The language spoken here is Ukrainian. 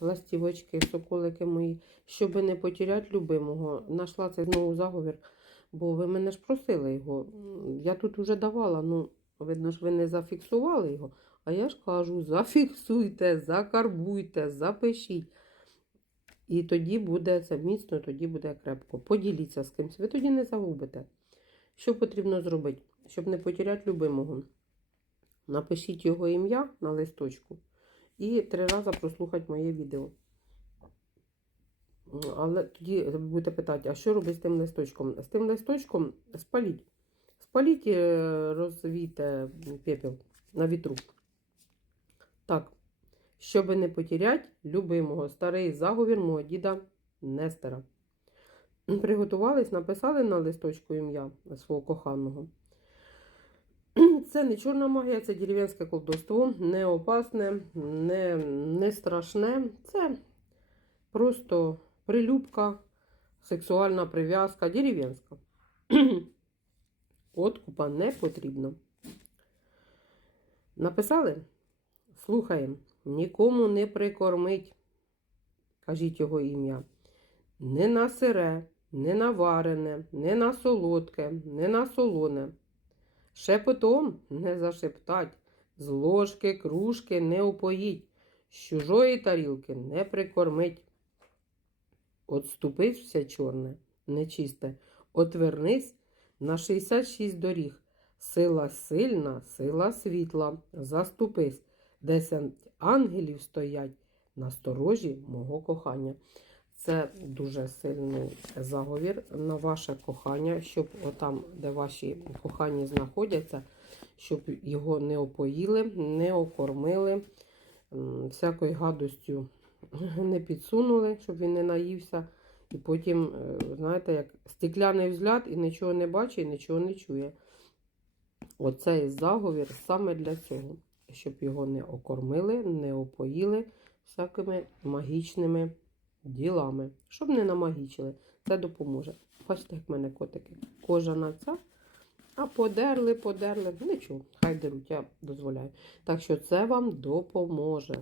ластівочки, соколики мої, щоб не потеряти любимого. Нашла цей знову заговір, бо ви мене ж просили його. Я тут уже давала, ну, видно ж, ви не зафіксували його. А я ж кажу, зафіксуйте, закарбуйте, запишіть. І тоді буде це міцно, тоді буде крепко. Поділіться з кимось. Ви тоді не загубите. Що потрібно зробити, щоб не потеряти любимого? Напишіть його ім'я на листочку і три рази прослухати моє відео. Але тоді ви будете питати, а що робити з тим листочком? З тим листочком спаліть. Спаліть, е, розвійте пепел на вітру. Так, щоб не потеряти любимого, старий заговір мого діда Нестера. Приготувались, написали на листочку ім'я свого коханого. Це не чорна магія, це дерев'янське колдовство, не опасне, не, не страшне. Це просто прилюбка, сексуальна прив'язка, дерев'янська. Откупа не потрібно. Написали? Слухаємо. Нікому не прикормить, кажіть його ім'я. Не на сире, не на варене, не на солодке, не на солоне. Шепотом не зашептать, з ложки, кружки не упоїть, з чужої тарілки не прикормить. Отступись чорне, нечисте, отвернись на 66 доріг. Сила сильна, сила світла, заступись, десять ангелів стоять на сторожі мого кохання. Це дуже сильний заговір на ваше кохання, щоб отам, де ваші кохані знаходяться, щоб його не опоїли, не окормили, всякою гадостю не підсунули, щоб він не наївся. І потім, е, знаєте, як стекляний взгляд і нічого не бачить, і нічого не чує. Оцей заговір саме для цього, щоб його не окормили, не опоїли всякими магічними ділами, щоб не намагічили. Це допоможе. Бачите, як в мене котики. Кожана ця. А подерли, подерли. Нічого, хай деруть, я дозволяю. Так що це вам допоможе.